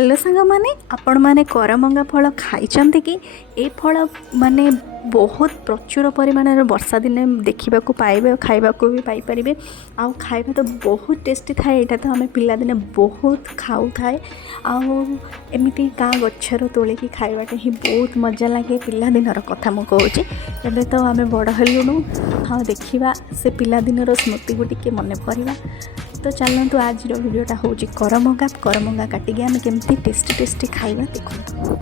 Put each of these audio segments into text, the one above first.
Hello सांग माने आपण माने करमंगा फल खाइचंती कि ए फल माने बहुत प्रचुर परिमाण वर्षा दिन देखा पाइबे खाइबा को भी पाई परिबे आउ खाइबा तो बहुत टेस्टी थाए। एटा तो आम पिलादिने बहुत खाऊ थाए आमती गाँ गचर तोलिकी खाइबाटा ही बहुत मजा लगे। पिलादिनर कथा मु कहूँ एबे तो आम बड़ हेलुणु हाँ देखा से पिलादिनर स्मृति को टिके मन पड़ा। तो चलतु आज वीडियोटा हूँ करमंगा काटिकी आम केमती टेस्टी टेस्टी खाइबा देखो।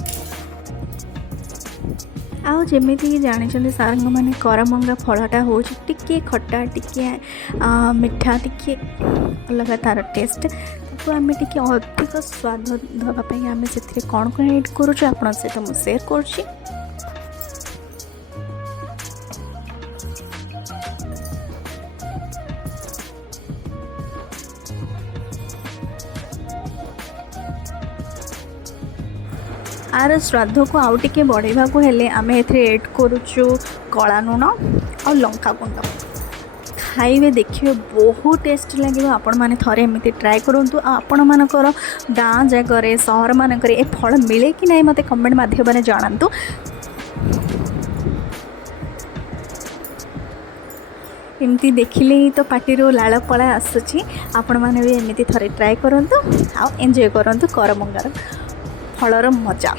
आउ जमीक जानी सारंग मैंने करमंगा फलटा हूँ टिके खट्टा टिके मिठा टिके अलग तार टेस्ट तो आम टिके अधिक स्वाद देवाई आम से कौन कौन एड करुँ आप सहित मुझे सेयार करुँची। आर स्वाद को आउ टिके बढ़ेवा को हेले आम एड करुचु कला लुण और लंका गुंड खाइबे देखिए बहुत टेस्ट लगे। आपण मैंने थरे एमती ट्राए करूँ आपण मानकर गाँ जगह सहर मानक ए फल मिले कि नहीं मत कमेंट माध्यम जनातु। एमती देखिले ही तो पार्टी लाल पड़ा आसूची आपण मैंने भी एमती थरे ट्राए करूँ आउ एंजॉय करूँ करमंगार फलर मजा।